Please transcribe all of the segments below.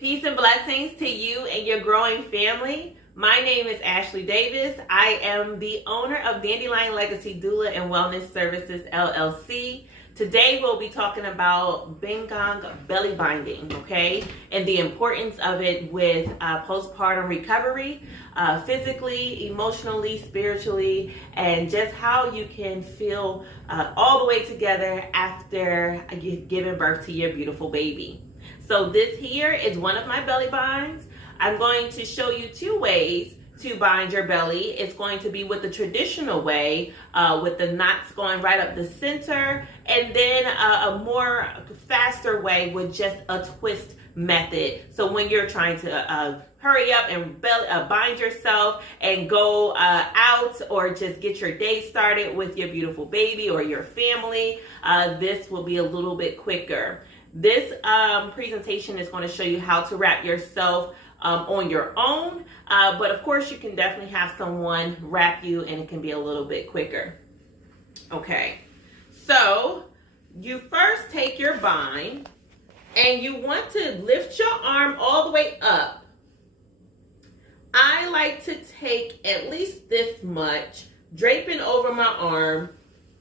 Peace and blessings to you and your growing family. My name is Ashley Davis. I am the owner of Dandelion Legacy Doula and Wellness Services, LLC. Today we'll be talking about Bengkung Belly Binding, okay? And the importance of it with postpartum recovery, physically, emotionally, spiritually, and just how you can feel all the way together after giving birth to your beautiful baby. So this here is one of my belly binds. I'm going to show you two ways to bind your belly. It's going to be with the traditional way, with the knots going right up the center, and then a more faster way with just a twist method. So when you're trying to hurry up and bind yourself and go out or just get your day started with your beautiful baby or your family, this will be a little bit quicker. This presentation is going to show you how to wrap yourself on your own, but of course you can definitely have someone wrap you and it can be a little bit quicker. Okay, so you first take your bind and you want to lift your arm all the way up. I like to take at least this much, draping over my arm,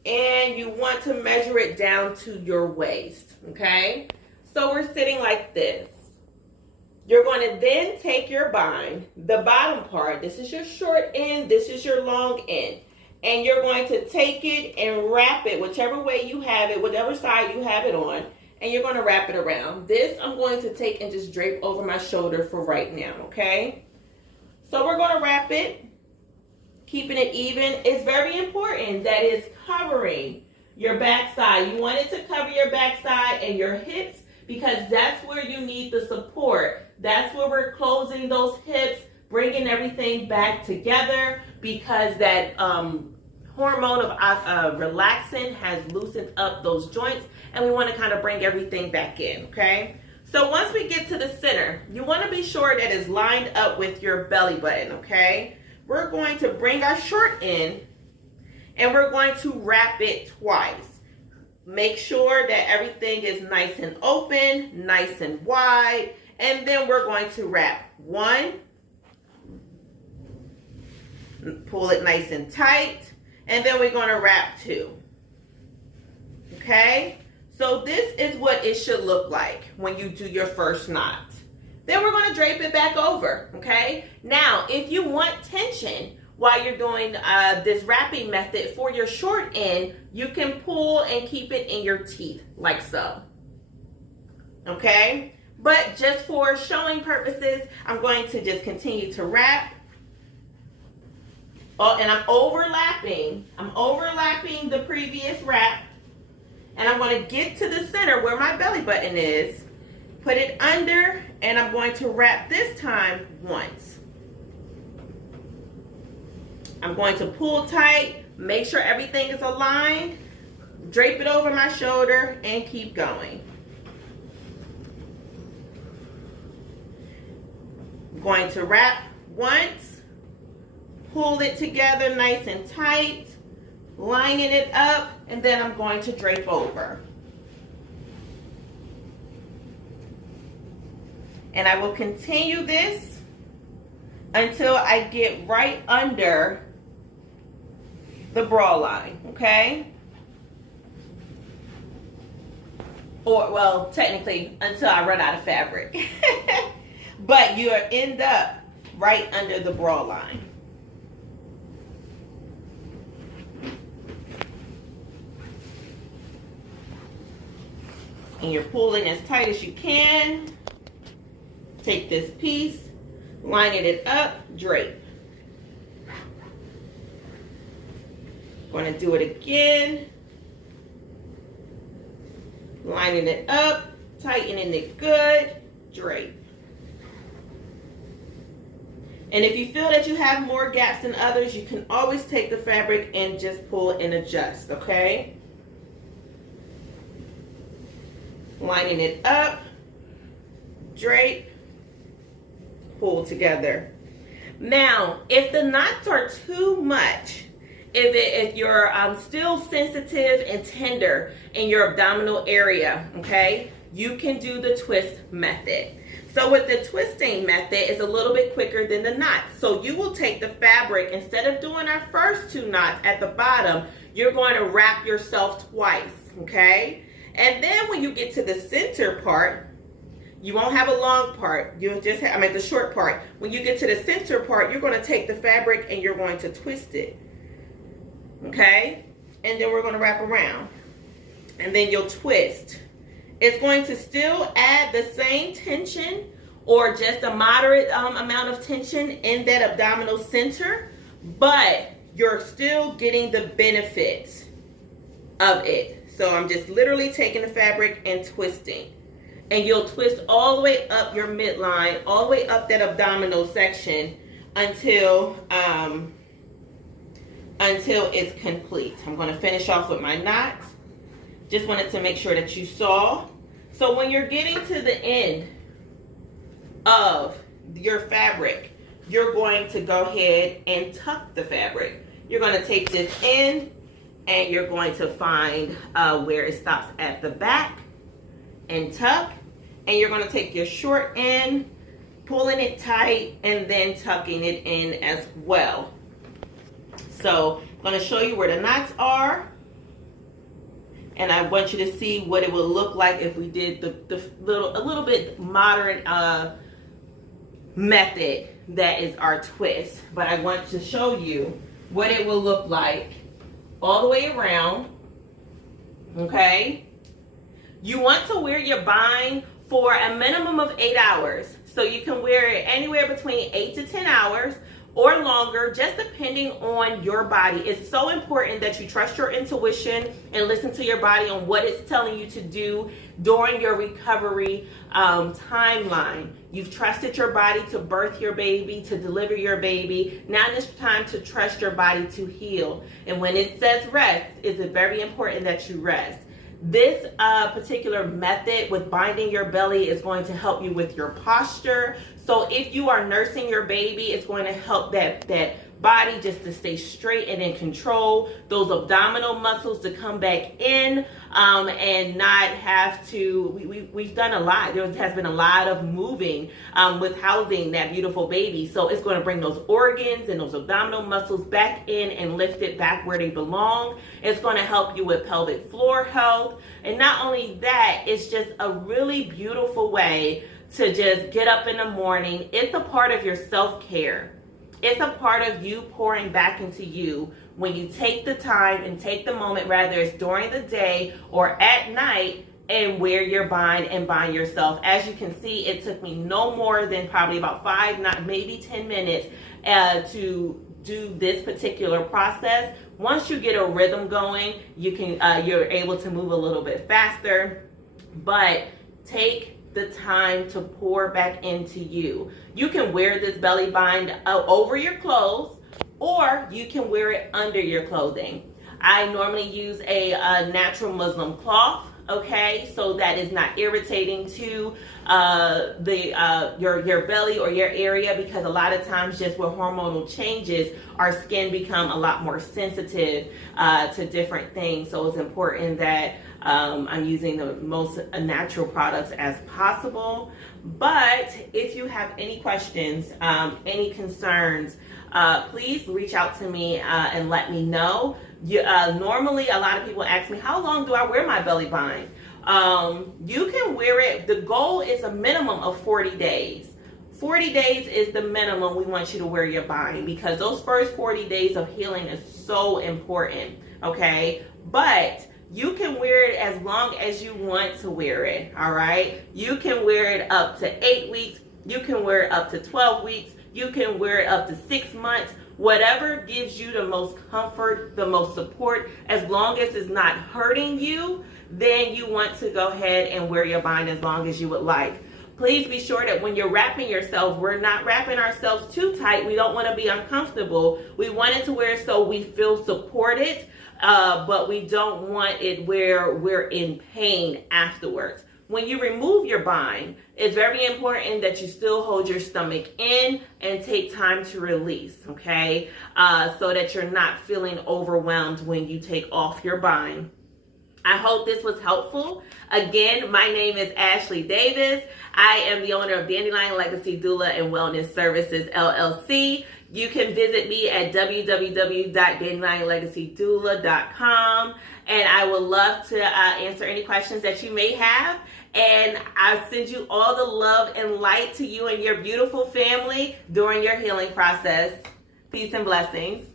and you want to measure it down to your waist, okay? So we're sitting like this. You're going to then take your bind, the bottom part, this is your short end, this is your long end, and you're going to take it and wrap it, whichever way you have it, whatever side you have it on, and you're going to wrap it around. This I'm going to take and just drape over my shoulder for right now, okay? So we're going to wrap it, keeping it even. It's very important that it's covering your backside. You want it to cover your backside and your hips because that's where you need the support. That's where we're closing those hips, bringing everything back together because that hormone of relaxin has loosened up those joints and we want to kind of bring everything back in, okay? So once we get to the center, you want to be sure that it's lined up with your belly button, okay? We're going to bring our short end and we're going to wrap it twice. Make sure that everything is nice and open, nice and wide, and then we're going to wrap one, pull it nice and tight, and then we're going to wrap two. Okay? So this is what it should look like when you do your first knot. Then we're going to drape it back over, okay? Now, if you want tension while you're doing this wrapping method for your short end, you can pull and keep it in your teeth, like so. Okay? But just for showing purposes, I'm going to just continue to wrap. Oh, and I'm overlapping the previous wrap. And I'm going to get to the center where my belly button is, put it under, and I'm going to wrap this time once. I'm going to pull tight, make sure everything is aligned, drape it over my shoulder, and keep going. I'm going to wrap once, pull it together nice and tight, lining it up, and then I'm going to drape over. And I will continue this until I get right under the bra line, okay? Or, well, technically, until I run out of fabric. But you end up right under the bra line. And you're pulling as tight as you can. Take this piece, lining it up, drape. Going to do it again. Lining it up, tightening it good, drape. And if you feel that you have more gaps than others, you can always take the fabric and just pull and adjust, okay? Lining it up, drape, pull together. Now, if the knots are too much, if you're still sensitive and tender in your abdominal area, okay, you can do the twist method. So with the twisting method, it's a little bit quicker than the knots. So you will take the fabric, instead of doing our first 2 knots at the bottom, you're going to wrap yourself twice, okay? And then when you get to the center part, you won't have a long part. You'll just have, the short part. When you get to the center part, you're going to take the fabric and you're going to twist it, okay? And then we're going to wrap around. And then you'll twist. It's going to still add the same tension or just a moderate amount of tension in that abdominal center, but you're still getting the benefits of it. So I'm just literally taking the fabric and twisting. And you'll twist all the way up your midline, all the way up that abdominal section until it's complete. I'm going to finish off with my knots. Just wanted to make sure that you saw. So when you're getting to the end of your fabric, you're going to go ahead and tuck the fabric. You're going to take this end and you're going to find where it stops at the back and tuck. And you're going to take your short end, pulling it tight, and then tucking it in as well. So I'm going to show you where the knots are. And I want you to see what it would look like if we did a little bit modern method that is our twist. But I want to show you what it will look like all the way around. Okay? You want to wear your bind for a minimum of 8 hours. So you can wear it anywhere between 8 to 10 hours or longer, just depending on your body. It's so important that you trust your intuition and listen to your body on what it's telling you to do during your recovery timeline. You've trusted your body to birth your baby, to deliver your baby. Now it's time to trust your body to heal. And when it says rest, it's very important that you rest. This particular method with binding your belly is going to help you with your posture. So if you are nursing your baby, it's going to help that body just to stay straight and in control, those abdominal muscles to come back in and not have to, we've done a lot. There has been a lot of moving with housing that beautiful baby. So it's going to bring those organs and those abdominal muscles back in and lift it back where they belong. It's going to help you with pelvic floor health. And not only that, it's just a really beautiful way to just get up in the morning. It's a part of your self-care. It's a part of you pouring back into you when you take the time and take the moment, whether it's during the day or at night, and wear your bind and bind yourself. As you can see, it took me no more than probably about 5, not maybe 10 minutes to do this particular process. Once you get a rhythm going, you can you're able to move a little bit faster, but take the time to pour back into you. You can wear this belly bind over your clothes, or you can wear it under your clothing. I normally use a natural Muslim cloth, okay, so that is not irritating to your belly or your area, because a lot of times just with hormonal changes, our skin become a lot more sensitive to different things. So it's important that I'm using the most natural products as possible. But if you have any questions, any concerns, please reach out to me and let me know. Normally, a lot of people ask me, how long do I wear my belly bind? You can wear it. The goal is a minimum of 40 days. 40 days is the minimum we want you to wear your bind, because those first 40 days of healing is so important, okay? But you can wear it as long as you want to wear it, all right? You can wear it up to 8 weeks. You can wear it up to 12 weeks. You can wear it up to 6 months. Whatever gives you the most comfort, the most support, as long as it's not hurting you, then you want to go ahead and wear your bind as long as you would like. Please be sure that when you're wrapping yourself, we're not wrapping ourselves too tight. We don't want to be uncomfortable. We want it to wear it so we feel supported, but we don't want it where we're in pain afterwards. When you remove your bind, it's very important that you still hold your stomach in and take time to release, okay? So that you're not feeling overwhelmed when you take off your bind. I hope this was helpful. Again, my name is Ashley Davis. I am the owner of Dandelion Legacy Doula and Wellness Services, LLC. You can visit me at www.dandelionlegacydoula.com, and I would love to answer any questions that you may have. And I send you all the love and light to you and your beautiful family during your healing process. Peace and blessings.